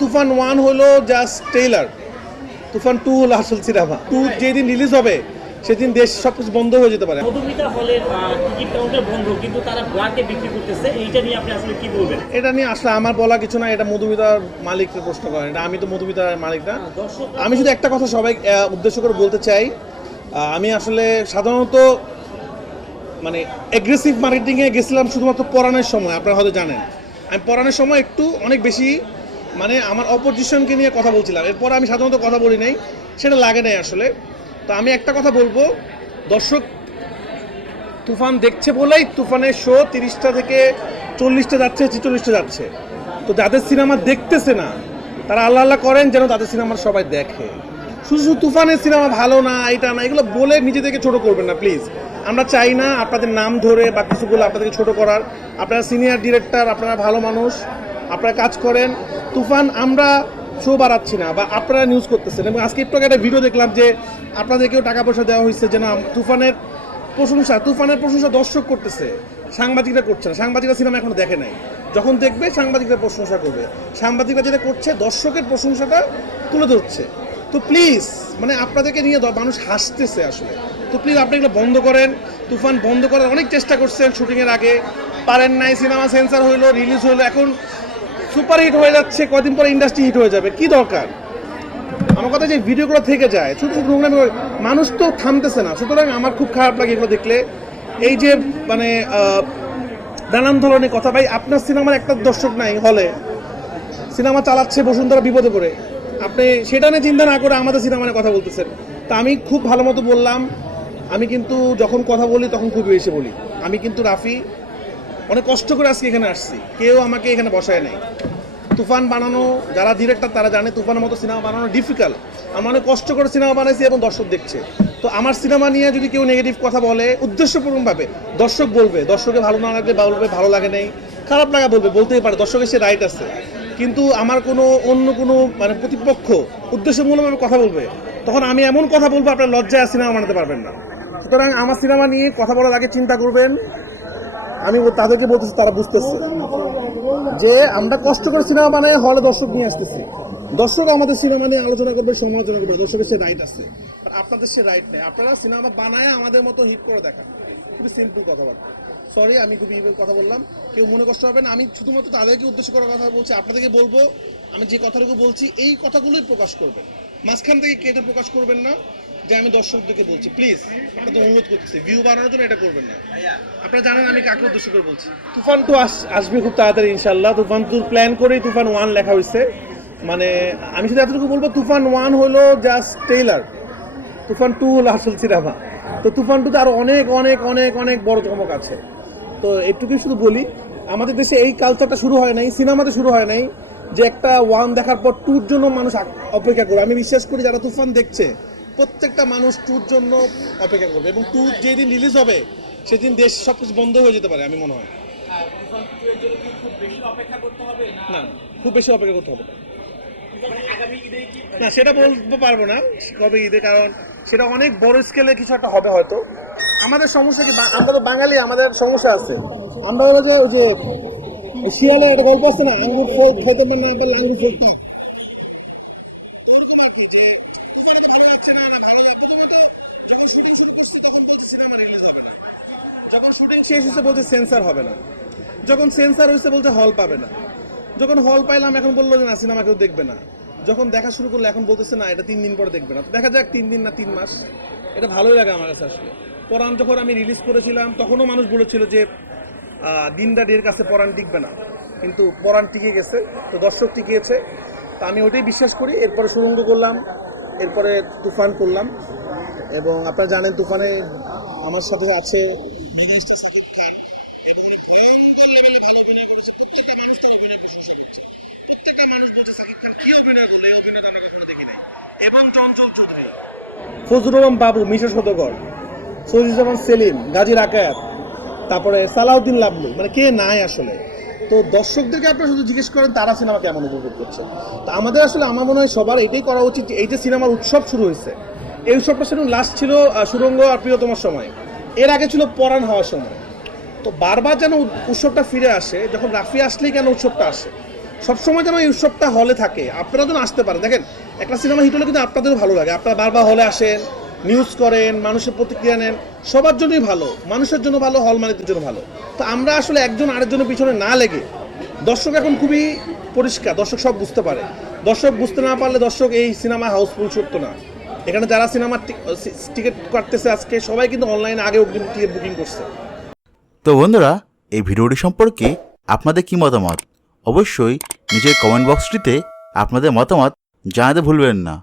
তুফান one হলো just trailer Toofan two হলো আসল সিনেমা। টু যেদিন রিলিজ হবে সেদিন দেশ সব কিছু বন্ধ হয়ে যেতে পারে। এটা নিয়ে আসলে আমার বলা কিছু না এটা মধুমিতার মালিককে প্রশ্ন করেন। এটা আমি তো মধুমিতার মালিক না। আমি শুধু একটা কথা সবাই উদ্দেশ্য করে বলতে চাই আমি আসলে সাধারণত মানে অ্যাগ্রেসিভ মার্কেটিংয়ে গেছিলাম শুধুমাত্র পড়ানোর সময় আপনারা হয়তো জানেন। আমি পড়ানোর সময় একটু অনেক বেশি মানে আমার অপোজিশনকে নিয়ে কথা বলছিলাম। এরপর আমি সাধারণত কথা বলি নাই, সেটা লাগে নাই আসলে। তো আমি একটা কথা বলব, দর্শক, তুফান দেখছে বলেই তুফানের শো তিরিশটা থেকে চল্লিশটা যাচ্ছে, ছেচল্লিশটা যাচ্ছে। তো যাদের সিনেমা দেখতেছে না, তারা আল্লাহ আল্লাহ করেন যেন তাদের সিনেমা সবাই দেখে। শুধু শুধু তুফানের সিনেমা ভালো না, এটা না, এগুলো বলে নিজেদেরকে ছোট করবেন না, প্লিজ। আমরা চাই না আপনাদের নাম ধরে বা কিছুগুলো আপনাদেরকে ছোট করার। আপনারা সিনিয়র ডিরেক্টর, আপনারা ভালো মানুষ, আপনারা কাজ করেন তুফান আমরা শো বাড়াচ্ছি না বা আপনারা নিউজ করতেছেন। এবং আজকে একটু একটা ভিডিও দেখলাম যে আপনাদেরকেও টাকা পয়সা দেওয়া হয়েছে যে না, তুফানের প্রশংসা তুফানের প্রশংসা দর্শক করতেছে, সাংবাদিকরা করছে না। সাংবাদিকরা সিনেমা এখনও দেখে নাই। যখন দেখবে, সাংবাদিকরা প্রশংসা করবে। সাংবাদিকরা যেটা করছে, দর্শকের প্রশংসাটা তুলে ধরছে। তো প্লিজ মানে আপনাদেরকে নিয়ে মানুষ হাসতেছে আসলে। তো প্লিজ আপনি এগুলো বন্ধ করেন। তুফান বন্ধ করার অনেক চেষ্টা করছেন শুটিংয়ের আগে। পারেন নাই সিনেমা সেন্সার হইল রিলিজ হইল। এখন সুপার হিট হয়ে যাচ্ছে, কদিন পরে ইন্ডাস্ট্রি হিট হয়ে যাবে। কি দরকার? আমার কথা যে ভিডিওগুলো থেকে যায়, ছোট ছোট নোংরামি মানুষ তো থামতেছে না। সুতরাং আমার খুব খারাপ লাগে এগুলো দেখলে। এই যে মানে নানান ধরনের কথা। ভাই, আপনার সিনেমার একটা দর্শক নাই হলে। সিনেমা চালাচ্ছে বসুন্ধরা বিপদে পড়ে। আপনি সেটা নিয়ে চিন্তা না করে আমাদের সিনেমা নিয়ে কথা বলতেছেন। তা আমি খুব ভালো মতো বললাম। আমি কিন্তু যখন কথা বলি, তখন খুব বেশি বলি। আমি কিন্তু রাফি। অনেক কষ্ট করে আজকে এখানে আসছি। কেউ আমাকে এখানে বসায় নাই। তুফান বানানো, যারা ডিরেক্টর তারা জানে, তুফানের মতো সিনেমা বানানো ডিফিকাল্ট আমরা অনেক কষ্ট করে সিনেমা বানাইছি এবং দর্শক দেখছে। তো আমার সিনেমা নিয়ে যদি কেউ নেগেটিভ কথা বলে, উদ্দেশ্যপূর্ণভাবে দর্শক বলবে, দর্শকে ভালো না লাগলে বলবে, ভালো লাগে নেই, খারাপ লাগা বলবে, বলতেই পারে, দর্শকের সে রাইট আছে। কিন্তু আমার কোনো অন্য কোনো মানে প্রতিপক্ষ উদ্দেশ্যমূলকভাবে কথা বলবে, তখন আমি এমন কথা বলব, আপনার লজ্জায় সিনেমা বানাতে পারবেন না। সুতরাং আমার সিনেমা নিয়ে কথা বলার আগে চিন্তা করবেন আমি তাদেরকে বলতেছি, তারা বুঝতেছে। যে আমরা কষ্ট করে সিনেমা বানাই হলে দর্শক নিয়ে আসতেছি। দর্শক আমাদের সিনেমা নিয়ে আলোচনা করবে, সমালোচনা করবে, দর্শকের সে রাইট আছে। আপনাদের সে রাইট নেই। আপনারা সিনেমা বানায় আমাদের মতো হিট করে দেখান। খুবই সিম্পল কথাবার্তা। সরি আমি খুবই কথা বললাম। কেউ মনে কষ্ট হবে না। আমি শুধুমাত্র তাদেরকে উদ্দেশ্য করার কথা বলছি, আপনাদেরকে বলব, আমি যে কথাটুকু বলছি, এই কথাগুলোই প্রকাশ করবেন। মাঝখান থেকে কেটে প্রকাশ করবেন না, যে আমি দর্শকদেরকে বলছি। প্লিজ আপনাদের অনুরোধ করতেছি ভিউ বাড়ানোর জন্য এটা করবেন না। আপনারা জানেন আমি কাকে উদ্দেশ্য করে বলছি। তুফান টু আসবে খুব তাড়াতাড়ি ইনশাল্লাহ তুফান টু প্ল্যান করেই তুফান ওয়ান লেখা হয়েছে। মানে আমি শুধু এতটুকু বলব, তুফান ওয়ান হলো জাস্ট টেইলার তুফান টু হলো আসল সিনেমা। তো তুফান টুতে আরও অনেক অনেক অনেক অনেক বড় চমক আছে। তো এটুকুই শুধু বলি আমাদের দেশে এই কালচারটা শুরু হয় নাই সিনেমাতে শুরু হয় নাই যে একটা ওয়ান দেখার পর টুর জন্য মানুষ অপেক্ষা করবে। আমি বিশ্বাস করি যারা তুফান দেখছে প্রত্যেকটা মানুষ টুর জন্য অপেক্ষা করবে এবং টু যেদিন রিলিজ হবে সেদিন দেশ সব কিছু বন্ধ হয়ে যেতে পারে আমি মনে হয়। না খুব বেশি অপেক্ষা করতে হবে না। না সেটা বলতে পারব না কবে ঈদে কারণ সেটা অনেক বড় স্কেলে কিছু একটা হবে হয়তো। আমাদের সমস্যা কি? আমরা তো বাঙালি, আমাদের সমস্যা আছে। আমরা হলো যে, ওই যে শিয়ালে একটা গল্প আছে না, আঙ্গুর ফল খেতে পারে না পারলে আঙ্গুর ফল টক যে ভালো যাচ্ছে না ভালো যখন শুটিং শুরু করছি, তখন সিনেমা হবে না। যখন শেষ হয়েছে, বলছে সেন্সার হবে না। যখন সেন্সার হয়েছে হল পাবে না। যখন হল পাইলাম, এখন বলল যে, না, সিনেমা কেউ দেখবে না। যখন দেখা শুরু করল, এখন বলতেছে, না, এটা তিন দিন পরে দেখবে না। দেখা যাক, তিন দিন না তিন মাস। এটা ভালোই লাগে আমার কাছে আসলে। পরাণ যখন আমি রিলিজ করেছিলাম, তখনও মানুষ বলেছিল যে ডের কাছে পরাণ টিকবে না। কিন্তু পরাণ টিকে গেছে, তো দর্শক টিকিয়েছে। তা আমি ওটাই বিশ্বাস করি। এরপরে সুরঙ্গ করলাম, এরপরে তুফান করলাম। এবং আপনারা জানেন, তুফানে আমার সাথে আছে প্রত্যেকটা দেখি এবং চঞ্চল চৌধুরী। ফজলুর বাবু মিশা সদগর সৈয়দুজ্জামান সেলিম, গাজী রাকায়াত, তারপরে সালাউদ্দিন লাবলু মানে কে নাই আসলে? তো দর্শকদেরকে আপনারা শুধু জিজ্ঞেস করেন, তারা সিনেমা কেমন উপভোগ করছে? তো আমাদের আসলে, আমার মনে হয় সবার এটাই করা উচিত এই যে সিনেমার উৎসব শুরু হয়েছে, এই উৎসবটা সেরকম লাস্ট ছিল সুরঙ্গ আর প্রিয়তমার সময়। এর আগে ছিল পরাণ হওয়ার সময়। তো বারবার যেন উৎসবটা ফিরে আসে, যখন রাফি আসলেই কেন উৎসবটা আসে? সবসময় যেন এই উৎসবটা হলে থাকে। আপনারা যেন আসতে পারেন। দেখেন, একটা সিনেমা হিট হলে কিন্তু আপনাদেরও ভালো লাগে। আপনারা বারবার হলে আসেন নিউজ করেন, মানুষের প্রতিক্রিয়া নেন, সবার জন্যই ভালো, মানুষের জন্য ভালো হল মালিকদের জন্য ভালো। তো আমরা আসলে একজন আরেকজনের পিছনে না লেগে, দর্শক এখন খুবই পরিষ্কার, দর্শক সব বুঝতে পারে। দর্শক বুঝতে না পারলে দর্শক এই সিনেমা হাউসফুল করতো না। এখানে যারা সিনেমার টিকিট কাটতেছে আজকে, সবাই কিন্তু অনলাইনে আগে অগ্রিম টিকিট বুকিং করছে। তো বন্ধুরা, এই ভিডিওটি সম্পর্কে আপনাদের কি মতামত? অবশ্যই নিজের কমেন্ট বক্সটিতে আপনাদের মতামত জানাতে ভুলবেন না।